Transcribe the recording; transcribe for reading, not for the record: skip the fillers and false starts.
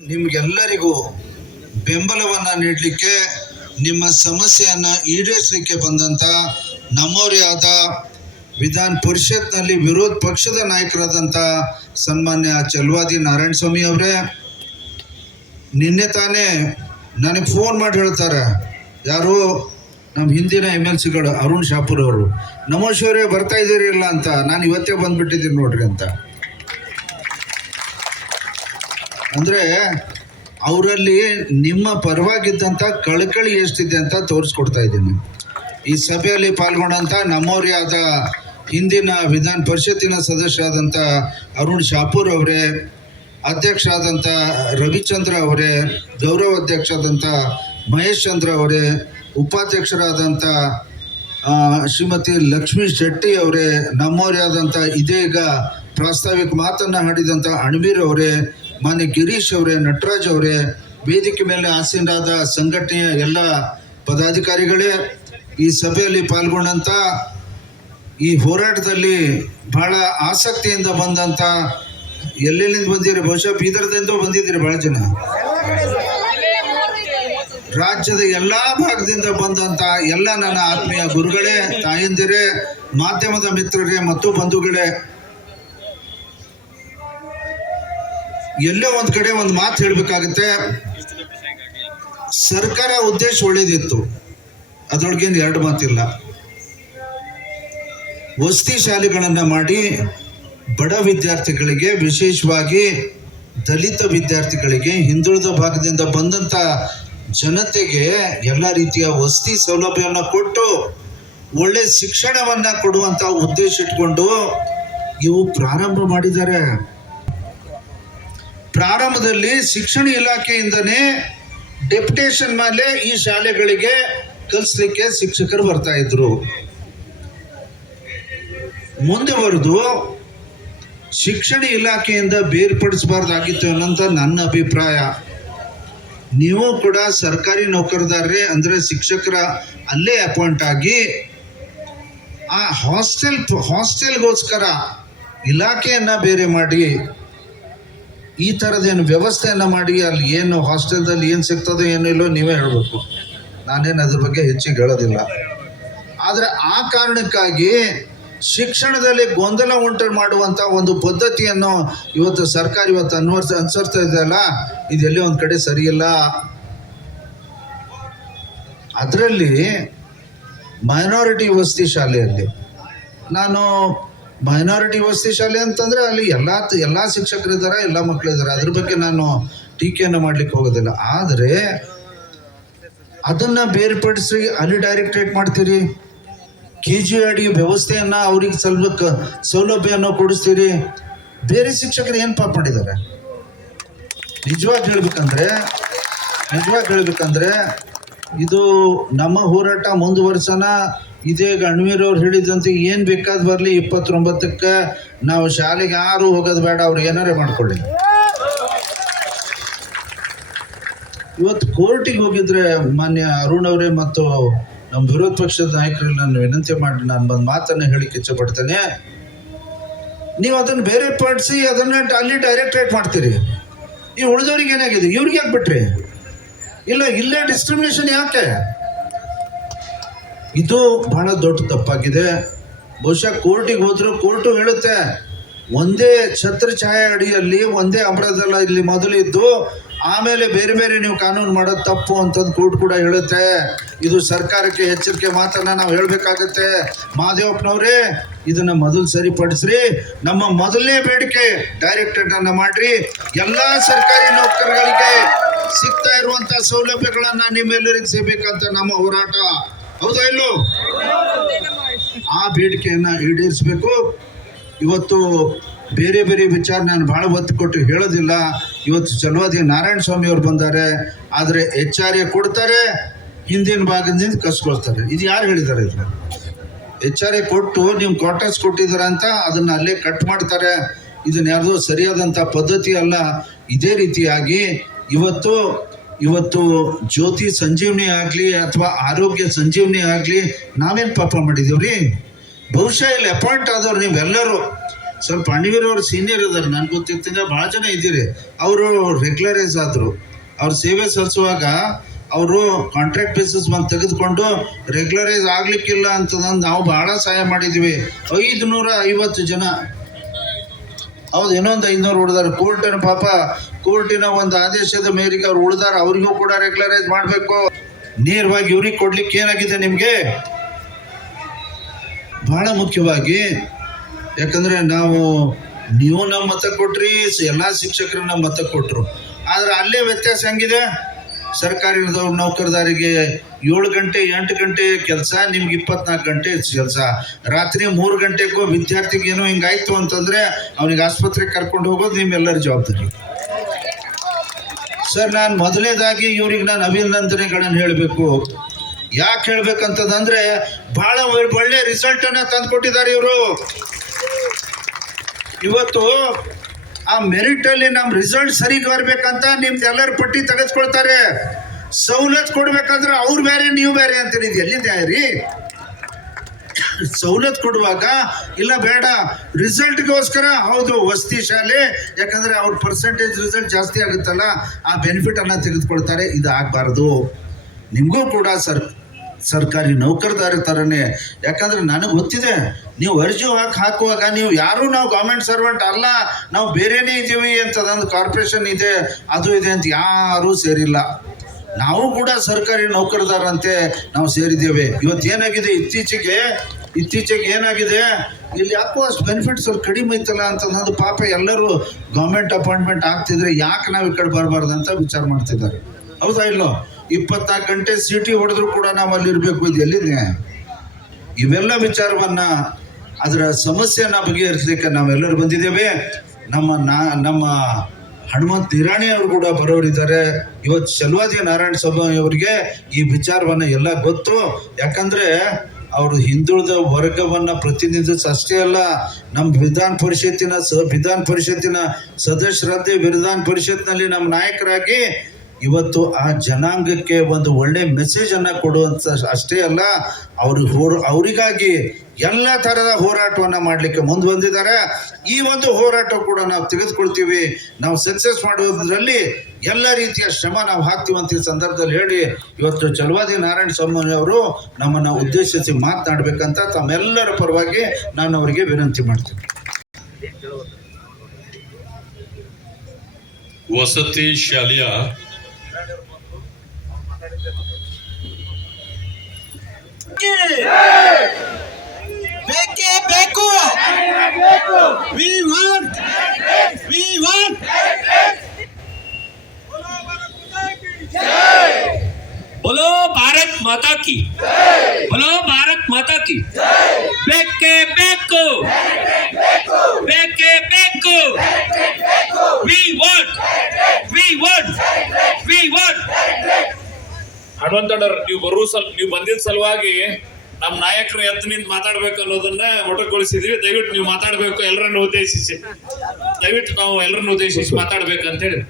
ನಿಮ್ಗೆಲ್ಲರಿಗೂ ಬೆಂಬಲವನ್ನ ನೀಡಲಿಕ್ಕೆ, ನಿಮ್ಮ ಸಮಸ್ಯೆಯನ್ನ ಈಡೇರಿಸಲಿಕ್ಕೆ ಬಂದಂತ ನಮ್ಮವರೇ ಆದ ವಿಧಾನ ಪರಿಷತ್ನಲ್ಲಿ ವಿರೋಧ ಪಕ್ಷದ ನಾಯಕರಾದಂಥ ಸನ್ಮಾನ್ಯ ಚಲವಾದಿ ನಾರಾಯಣಸ್ವಾಮಿ ಅವರೇ, ನಿನ್ನೆ ತಾನೇ ನನಗೆ ಫೋನ್ ಮಾಡಿ ಹೇಳ್ತಾರೆ, ಯಾರು ನಮ್ಮ ಹಿಂದಿನ MLCಗಳು ಅರುಣ್ ಶಾಪುರ್ ಅವರು, ನಮೋಶಿವರೇ ಬರ್ತಾ ಇದ್ದೀರಿ ಇಲ್ಲ ಅಂತ. ನಾನು ಇವತ್ತೇ ಬಂದ್ಬಿಟ್ಟಿದ್ದೀನಿ ನೋಡ್ರಿ ಅಂತ. ಅಂದರೆ ಅವರಲ್ಲಿ ನಿಮ್ಮ ಪರವಾಗಿದ್ದಂಥ ಕಳಕಳಿ ಎಷ್ಟಿದೆ ಅಂತ ತೋರಿಸ್ಕೊಡ್ತಾ ಇದ್ದೀನಿ. ಈ ಸಭೆಯಲ್ಲಿ ಪಾಲ್ಗೊಂಡಂಥ ನಮ್ಮವರೇ ಆದ ಹಿಂದಿನ ವಿಧಾನ ಪರಿಷತ್ತಿನ ಸದಸ್ಯರಾದಂಥ ಅರುಣ್ ಶಾಪುರ್ ಅವರೇ, ಅಧ್ಯಕ್ಷ ಆದಂಥ ರವಿಚಂದ್ರ ಅವರೇ, ಗೌರವ ಅಧ್ಯಕ್ಷ ಆದಂಥ ಮಹೇಶ್ ಚಂದ್ರ ಅವರೇ, ಉಪಾಧ್ಯಕ್ಷರಾದಂಥ ಶ್ರೀಮತಿ ಲಕ್ಷ್ಮೀ ಶೆಟ್ಟಿ ಅವರೇ, ನಮ್ಮವರೇ ಆದಂಥ ಇದೀಗ ಪ್ರಾಸ್ತಾವಿಕ ಮಾತನ್ನು ಆಡಿದಂಥ ಅಣ್ವೀರ್ ಅವರೇ, ಮಾನ್ಯ ಗಿರೀಶ್ ಅವರೇ, ನಟರಾಜ್ ಅವರೇ, ವೇದಿಕೆ ಮೇಲೆ ಆಸೀನರಾದ ಸಂಘಟನೆಯ ಎಲ್ಲ ಪದಾಧಿಕಾರಿಗಳೇ, ಈ ಸಭೆಯಲ್ಲಿ ಪಾಲ್ಗೊಂಡಂಥ ಈ ಹೋರಾಟದಲ್ಲಿ ಬಹಳ ಆಸಕ್ತಿಯಿಂದ ಬಂದಂಥ ಎಲ್ಲೆಲ್ಲಿಂದ ಬಂದಿರಿ, ಬಹುಶಃ ಬೀದರ್ದಿಂದ ಬಂದಿದ್ದೀರಿ ಬಹಳ ಜನ, ರಾಜ್ಯದ ಎಲ್ಲ ಭಾಗದಿಂದ ಬಂದಂಥ ಎಲ್ಲ ನನ್ನ ಆತ್ಮೀಯ ಗುರುಗಳೇ, ತಾಯಂದಿರೇ, ಮಾಧ್ಯಮದ ಮಿತ್ರರೇ ಮತ್ತು ಬಂಧುಗಳೇ, ಎಲ್ಲೋ ಒಂದು ಕಡೆ ಒಂದು ಮಾತು ಹೇಳಬೇಕಾಗುತ್ತೆ. ಸರ್ಕಾರ ಉದ್ದೇಶ ಒಳ್ಳೇದಿತ್ತು, ಅದರೊಳಗೇನು ಎರಡು ಮಾತಿಲ್ಲ. ವಸತಿ ಶಾಲೆಗಳನ್ನು ಮಾಡಿ ಬಡ ವಿದ್ಯಾರ್ಥಿಗಳಿಗೆ, ವಿಶೇಷವಾಗಿ ದಲಿತ ವಿದ್ಯಾರ್ಥಿಗಳಿಗೆ, ಹಿಂದುಳಿದ ಭಾಗದಿಂದ ಬಂದಂಥ ಜನತೆಗೆ ಎಲ್ಲ ರೀತಿಯ ವಸತಿ ಸೌಲಭ್ಯವನ್ನು ಕೊಟ್ಟು ಒಳ್ಳೆ ಶಿಕ್ಷಣವನ್ನು ಕೊಡುವಂಥ ಉದ್ದೇಶ ಇಟ್ಕೊಂಡು ಇವು ಪ್ರಾರಂಭ ಮಾಡಿದ್ದಾರೆ. ಪ್ರಾರಂಭದಲ್ಲಿ ಶಿಕ್ಷಣ ಇಲಾಖೆಯಿಂದನೇ ಡೆಪ್ಯುಟೇಷನ್ ಮೇಲೆ ಈ ಶಾಲೆಗಳಿಗೆ ಕಲಿಸ್ಲಿಕ್ಕೆ ಶಿಕ್ಷಕರು ಬರ್ತಾ ಇದ್ರು. ಮುಂದುವರೆದು ಶಿಕ್ಷಣ ಇಲಾಖೆಯಿಂದ ಬೇರ್ಪಡಿಸಬಾರ್ದಾಗಿತ್ತು ಅನ್ನೋಂಥ ನನ್ನ ಅಭಿಪ್ರಾಯ. ನೀವು ಕೂಡ ಸರ್ಕಾರಿ ನೌಕರದಾರರೇ, ಅಂದರೆ ಶಿಕ್ಷಕರ ಅಲ್ಲೇ ಅಪಾಯಿಂಟ್ ಆಗಿ ಆ ಹಾಸ್ಟೆಲ್ಗೋಸ್ಕರ ಇಲಾಖೆಯನ್ನು ಬೇರೆ ಮಾಡಿ ಈ ಥರದ್ದೇನು ವ್ಯವಸ್ಥೆಯನ್ನು ಮಾಡಿ ಅಲ್ಲಿ ಏನು ಹಾಸ್ಟೆಲ್ದಲ್ಲಿ ಏನು ಸಿಗ್ತದೋ ಏನೋ ಇಲ್ಲೋ ನೀವೇ ಹೇಳಬೇಕು, ನಾನೇನು ಅದ್ರ ಬಗ್ಗೆ ಹೆಚ್ಚಿಗೆ ಹೇಳೋದಿಲ್ಲ. ಆದರೆ ಆ ಕಾರಣಕ್ಕಾಗಿ ಶಿಕ್ಷಣದಲ್ಲಿ ಗೊಂದಲ ಉಂಟು ಮಾಡುವಂಥ ಒಂದು ಪದ್ಧತಿಯನ್ನು ಇವತ್ತು ಸರ್ಕಾರ ಇವತ್ತು ಅನುಸರಿಸ್ತಾ ಇದೆಯಲ್ಲ, ಇದೆಲ್ಲಿ ಒಂದು ಕಡೆ ಸರಿಯಿಲ್ಲ. ಅದರಲ್ಲಿ ಮೈನಾರಿಟಿ ವಸತಿ ಶಾಲೆಯಲ್ಲಿ, ನಾನು ಮೈನಾರಿಟಿ ವಸತಿ ಶಾಲೆ ಅಂತಂದರೆ ಅಲ್ಲಿ ಎಲ್ಲ ಶಿಕ್ಷಕರಿದ್ದಾರೆ, ಎಲ್ಲ ಮಕ್ಕಳಿದ್ದಾರೆ, ಅದ್ರ ಬಗ್ಗೆ ನಾನು ಟೀಕೆಯನ್ನು ಮಾಡಲಿಕ್ಕೆ ಹೋಗೋದಿಲ್ಲ. ಆದರೆ ಅದನ್ನು ಬೇರ್ಪಡಿಸಿ ಅಲ್ಲಿ ಡೈರೆಕ್ಟರೇಟ್ ಮಾಡ್ತೀರಿ, KGID ವ್ಯವಸ್ಥೆಯನ್ನು ಅವ್ರಿಗೆ ಸ್ವಲ್ಪ ಸೌಲಭ್ಯವನ್ನು ಕೊಡಿಸ್ತೀರಿ. ಬೇರೆ ಶಿಕ್ಷಕರು ಏನು ಪಾಪ ಮಾಡಿದ್ದಾರೆ? ನಿಜವಾಗಿ ಹೇಳ್ಬೇಕಂದ್ರೆ ಇದು ನಮ್ಮ ಹೋರಾಟ ಮುಂದುವರ್ಸೋಣ. ಇದೇ ಅಣ್ವೀರ್ ಅವ್ರು ಹೇಳಿದಂತೆ ಏನು ಬೇಕಾದ್ ಬರಲಿ, 29ಕ್ಕೆ ನಾವು ಶಾಲೆಗೆ ಯಾರು ಹೋಗೋದು ಬೇಡ, ಅವ್ರು ಏನಾರೇ ಮಾಡ್ಕೊಳ್ಳಿ. ಇವತ್ತು ಕೋರ್ಟಿಗೆ ಹೋಗಿದ್ರೆ ಮಾನ್ಯ ಅರುಣ್ ಅವರೇ ಮತ್ತು ನಮ್ಮ ವಿರೋಧ ಪಕ್ಷದ ನಾಯಕರಲ್ಲಿ ನಾನು ವಿನಂತಿ ಮಾಡಿ ನಾನು ಒಂದು ಮಾತನ್ನು ಹೇಳಿಕ್ಕೆ ಇಚ್ಛಪಡ್ತೇನೆ. ನೀವು ಅದನ್ನು ಬೇರೆ ಪಡಿಸಿ ಅದನ್ನು ಅಲ್ಲಿ ಡೈರೆಕ್ಟರೇಟ್ ಮಾಡ್ತೀರಿ. ಈ ಉಳಿದವ್ರಿಗೆ ಏನಾಗಿದೆ, ಇವ್ರಿಗೆ ಯಾಕೆ ಬಿಟ್ರಿ? ಇಲ್ಲೇ ಡಿಸ್ಕ್ರಿಮಿನೇಷನ್ ಯಾಕೆ? ಇದು ಬಹಳ ದೊಡ್ಡ ತಪ್ಪಾಗಿದೆ. ಬಹುಶಃ ಕೋರ್ಟಿಗೆ ಹೋದ್ರು ಕೋರ್ಟು ಹೇಳುತ್ತೆ, ಒಂದೇ ಛತ್ರ ಛಾಯೆ ಅಡಿಯಲ್ಲಿ ಒಂದೇ ಅಮರದಲ್ಲ ಇಲ್ಲಿ ಮೊದಲು ಇದ್ದು, ಆಮೇಲೆ ಬೇರೆ ಬೇರೆ ನೀವು ಕಾನೂನು ಮಾಡೋದು ತಪ್ಪು ಅಂತಂದು ಕೋರ್ಟ್ ಕೂಡ ಹೇಳುತ್ತೆ. ಇದು ಸರ್ಕಾರಕ್ಕೆ ಎಚ್ಚರಿಕೆ ಮಾತನ್ನ ನಾವು ಹೇಳಬೇಕಾಗತ್ತೆ. ಮಹದೇವಪ್ಪನವರೇ, ಇದನ್ನ ಮೊದಲು ಸರಿಪಡಿಸ್ರಿ. ನಮ್ಮ ಮೊದಲನೇ ಬೇಡಿಕೆ ಡೈರೆಕ್ಟರೇಟ್ ಮಾಡ್ರಿ. ಎಲ್ಲ ಸರ್ಕಾರಿ ನೌಕರರಿಗೆ ಸಿಗ್ತಾ ಇರುವಂತ ಸೌಲಭ್ಯಗಳನ್ನ ನಿಮ್ಮೆಲ್ಲರಿಗೆ ಸಿಗಬೇಕಂತ ನಮ್ಮ ಹೋರಾಟ. ಹೌದಾ ಇಲ್ಲೋ? ಆ ಬೇಡಿಕೆಯನ್ನ ಈಡೇರಿಸಬೇಕು. ಇವತ್ತು ಬೇರೆ ಬೇರೆ ವಿಚಾರ ನಾನು ಭಾಳ ಒತ್ತು ಕೊಟ್ಟು ಹೇಳೋದಿಲ್ಲ. ಇವತ್ತು ಚಲವಾದಿ ನಾರಾಯಣಸ್ವಾಮಿ ಅವರು ಬಂದ್ದಾರೆ, ಆದರೆ HRA ಕೊಡ್ತಾರೆ, ಹಿಂದಿನ ಭಾಗದಿಂದ ಕಸ್ಕೊಳ್ತಾರೆ. ಇದು ಯಾರು ಹೇಳಿದ್ದಾರೆ? ಇದು HRA ಕೊಟ್ಟು ನೀವು ಕ್ವಾರ್ಟರ್ಸ್ ಕೊಟ್ಟಿದ್ದಾರೆ ಅಂತ ಅದನ್ನು ಅಲ್ಲೇ ಕಟ್ ಮಾಡ್ತಾರೆ. ಇದನ್ನ ಯಾರ್ದೋ ಸರಿಯಾದಂಥ ಪದ್ಧತಿ ಅಲ್ಲ. ಇದೇ ರೀತಿಯಾಗಿ ಇವತ್ತು ಜ್ಯೋತಿ ಸಂಜೀವನಿ ಆಗಲಿ ಅಥವಾ ಆರೋಗ್ಯ ಸಂಜೀವನಿ ಆಗಲಿ ನಾವೇನು ಪಾಪ ಮಾಡಿದ್ದೀವ್ರಿ? ಬಹುಶಃ ಇಲ್ಲಿ ಅಪಾಯಿಂಟ್ ಆದವ್ರು ನೀವೆಲ್ಲರೂ ಸ್ವಲ್ಪ ಅಣಿವೀರ್ ಅವ್ರು ಸೀನಿಯರ್ ಇದ್ದಾರೆ, ನನ್ಗೆ ಗೊತ್ತಿರ್ತಿದ್ದ ಭಾಳ ಜನ ಇದ್ದೀರಿ. ಅವರು ರೆಗ್ಯುಲರೈಸ್ ಆದರು. ಅವ್ರ ಸೇವೆ ಸಲ್ಲಿಸುವಾಗ ಅವರು ಕಾಂಟ್ರಾಕ್ಟ್ ಬೇಸಿಸ್ ಮೇಲೆ ತೆಗೆದುಕೊಂಡು ರೆಗ್ಯುಲರೈಸ್ ಆಗ್ಲಿಕ್ಕಿಲ್ಲ ಅಂತಂದು ನಾವು ಭಾಳ ಸಹಾಯ ಮಾಡಿದ್ವಿ. 550 ಜನ, ಹೌದು, ಇನ್ನೊಂದು 500 ಉಳಿದಾರೆ. ಕೋರ್ಟಿನ ಪಾಪ ಕೋರ್ಟಿನ ಒಂದು ಆದೇಶದ ಮೇರೆಗೆ ಅವ್ರು ಉಳಿದಾರ, ಅವ್ರಿಗೂ ಕೂಡ ರೆಗ್ಯುಲರೈಸ್ ಮಾಡಬೇಕು. ನೇರವಾಗಿ ಇವ್ರಿಗೆ ಕೊಡ್ಲಿಕ್ಕೆ ಏನಾಗಿದೆ ನಿಮಗೆ ಬಹಳ ಮುಖ್ಯವಾಗಿ, ಯಾಕಂದ್ರೆ ನೀವು ನಮ್ಮ ಮತ ಕೊಟ್ರಿ, ಎಲ್ಲ ಶಿಕ್ಷಕರು ನಮ್ಮ ಮತ ಕೊಟ್ಟರು. ಆದ್ರೆ ಅಲ್ಲೇ ವ್ಯತ್ಯಾಸ ಹೆಂಗಿದೆ, ಸರ್ಕಾರಿ ನೌಕರದಾರಿಗೆ 7 ಗಂಟೆ 8 ಗಂಟೆ ಕೆಲಸ, ನಿಮ್ಗೆ 24 ಗಂಟೆ ಕೆಲಸ. ರಾತ್ರಿ 3 ಗಂಟೆಗೂ ವಿದ್ಯಾರ್ಥಿಗೆ ಏನೋ ಹಿಂಗಾಯ್ತು ಅಂತಂದ್ರೆ ಅವನಿಗೆ ಆಸ್ಪತ್ರೆಗೆ ಕರ್ಕೊಂಡು ಹೋಗೋದು ನಿಮ್ಮೆಲ್ಲರ ಜವಾಬ್ದಾರಿ. ಸರ್, ನಾನು ಮೊದಲನೇದಾಗಿ ಇವ್ರಿಗೆ ನಾನು ಅಭಿನಂದನೆಗಳನ್ನು ಹೇಳಬೇಕು. ಯಾಕೆ ಹೇಳ್ಬೇಕಂತಂದ್ರೆ ಬಹಳ ಒಳ್ಳೆ ರಿಸಲ್ಟ್ ಅನ್ನ ತಂದು ಕೊಟ್ಟಿದ್ದಾರೆ ಇವರು. ಇವತ್ತು ಆ ಮೆರಿಟ್ ಅಲ್ಲಿ ನಮ್ಮ ರಿಸಲ್ಟ್ ಸರಿಗೆ ಬರ್ಬೇಕಂತ ನಿಮ್ದು ಎಲ್ಲರ ಪಟ್ಟಿ ತೆಗೆದುಕೊಳ್ತಾರೆ. ಸವಲತ್ತು ಕೊಡ್ಬೇಕಂದ್ರೆ ಅವ್ರು ಬೇರೆ ನೀವು ಬೇರೆ ಅಂತ ಹೇಳಿದ್ವಿ. ಎಲ್ಲಿದೆ ರೀ ಸವಲತ್ತು ಕೊಡುವಾಗ? ಇಲ್ಲ ಬೇಡ, ರಿಸಲ್ಟ್ಗೋಸ್ಕರ ಹೌದು ವಸತಿ ಶಾಲೆ, ಯಾಕಂದ್ರೆ ಅವ್ರ ಪರ್ಸೆಂಟೇಜ್ ರಿಸಲ್ಟ್ ಜಾಸ್ತಿ ಆಗುತ್ತಲ್ಲ, ಆ ಬೆನಿಫಿಟ್ ಅನ್ನ ತೆಗೆದುಕೊಳ್ತಾರೆ. ಇದು ಆಗಬಾರ್ದು. ನಿಮಗೂ ಕೂಡ ಸರ್ಕಾರಿ ನೌಕರದಾರ ಥರನೇ, ಯಾಕಂದ್ರೆ ನನಗೆ ಗೊತ್ತಿದೆ, ನೀವು ಅರ್ಜಿ ಹಾಕುವಾಗ ನೀವು ಯಾರು ನಾವು ಗೌರ್ಮೆಂಟ್ ಸರ್ವೆಂಟ್ ಅಲ್ಲ, ನಾವು ಬೇರೆನೇ ಇದ್ದೀವಿ ಅಂತದೊಂದು ಕಾರ್ಪೊರೇಷನ್ ಇದೆ, ಅದು ಇದೆ ಅಂತ ಯಾರೂ ಸೇರಿಲ್ಲ. ನಾವು ಕೂಡ ಸರ್ಕಾರಿ ನೌಕರದಾರಂತೆ ನಾವು ಸೇರಿದ್ದೇವೆ. ಇವತ್ತೇನಾಗಿದೆ, ಇತ್ತೀಚೆಗೆ ಏನಾಗಿದೆ, ಇಲ್ಲಿ ಯಾಕೋ ಅಷ್ಟು ಬೆನಿಫಿಟ್ಸ್ ಅವ್ರು ಕಡಿಮೆ ಐತಲ್ಲ ಅಂತಂದು ಪಾಪ ಎಲ್ಲರೂ ಗೌರ್ಮೆಂಟ್ ಅಪಾಯಿಂಟ್ಮೆಂಟ್ ಆಗ್ತಿದ್ರೆ ಯಾಕೆ ನಾವು ಈ ಕಡೆ ಬರಬಾರ್ದಂತ ವಿಚಾರ ಮಾಡ್ತಿದ್ದಾರೆ. ಹೌದಾ ಇಲ್ಲೋ? 24 ಗಂಟೆ ಸಿಟಿ ಹೊಡೆದ್ರು ಕೂಡ ನಾವು ಅಲ್ಲಿ ಇರಬೇಕು. ಇದು ಎಲ್ಲಿದೆ? ಇವೆಲ್ಲ ವಿಚಾರವನ್ನ, ಅದರ ಸಮಸ್ಯೆನ ಬಗೆಹರಿಸಲಿಕ್ಕೆ ನಾವೆಲ್ಲರೂ ಬಂದಿದ್ದೇವೆ. ನಮ್ಮ ಹನುಮಂತ ನಿರಾಣಿ ಅವರು ಕೂಡ ಬರೋರಿದ್ದಾರೆ. ಇವತ್ತು ಚಲುವಾದಿ ನಾರಾಯಣ ಸ್ವಾಮಿ ಅವರಿಗೆ ಈ ವಿಚಾರವನ್ನ ಎಲ್ಲ ಗೊತ್ತು. ಯಾಕಂದ್ರೆ ಅವರು ಹಿಂದುಳಿದ ವರ್ಗವನ್ನ ಪ್ರತಿನಿಧಿಸ ಅಷ್ಟೇ ಅಲ್ಲ, ನಮ್ಮ ವಿಧಾನ ಪರಿಷತ್ತಿನ ಸದಸ್ಯರಂತೆ ವಿಧಾನ ಪರಿಷತ್ನಲ್ಲಿ ನಮ್ಮ ನಾಯಕರಾಗಿ ಇವತ್ತು ಆ ಜನಾಂಗಕ್ಕೆ ಒಂದು ಒಳ್ಳೆ ಮೆಸೇಜ್ ಅನ್ನ ಕೊಡುವಂತ ಅಷ್ಟೇ ಅಲ್ಲ, ಅವರಿಗಾಗಿ ಎಲ್ಲ ತರದ ಹೋರಾಟವನ್ನ ಮಾಡಲಿಕ್ಕೆ ಮುಂದೆ ಬಂದಿದ್ದಾರೆ. ಈ ಒಂದು ಹೋರಾಟ ಕೂಡ ನಾವು ತೆಗೆದುಕೊಳ್ತೀವಿ. ನಾವು ಸಕ್ಸಸ್ ಮಾಡುವುದರಲ್ಲಿ ಎಲ್ಲ ರೀತಿಯ ಶ್ರಮ ನಾವು ಹಾಕ್ತೀವಿ ಅಂತ ಈ ಸಂದರ್ಭದಲ್ಲಿ ಹೇಳಿ, ಇವತ್ತು ಚಲುವಾದಿ ನಾರಾಯಣ ಸ್ವಾಮಿ ಅವರು ನಮ್ಮನ್ನ ಉದ್ದೇಶಿಸಿ ಮಾತನಾಡಬೇಕಂತ ತಮ್ಮೆಲ್ಲರ ಪರವಾಗಿ ನಾನು ಅವರಿಗೆ ವಿನಂತಿ ಮಾಡ್ತೀನಿ. ವಸತಿ ಶಾಲೆಯ ಬೇಕೇ ಬೇಕು. We want. बोलो भारत माता की, बोलो भारत माता की. ಬೇಕೇ ಬೇಕು. We want. ಹನುಮಂತಣ್ಣರ್, ನೀವು ಬಂದಿದ್ದ ಸಲುವಾಗಿ ನಮ್ಮ ನಾಯಕರು ಎದ್ದು ನಿಂತು ಮಾತಾಡ್ಬೇಕು ಅನ್ನೋದನ್ನ ಮೊಟಕುಗೊಳಿಸಿದ್ವಿ. ದಯವಿಟ್ಟು ನೀವು ಮಾತಾಡ್ಬೇಕು, ಎಲ್ಲರನ್ನು ಉದ್ದೇಶಿಸಿ ಮಾತಾಡ್ಬೇಕಂತ ಹೇಳಿ.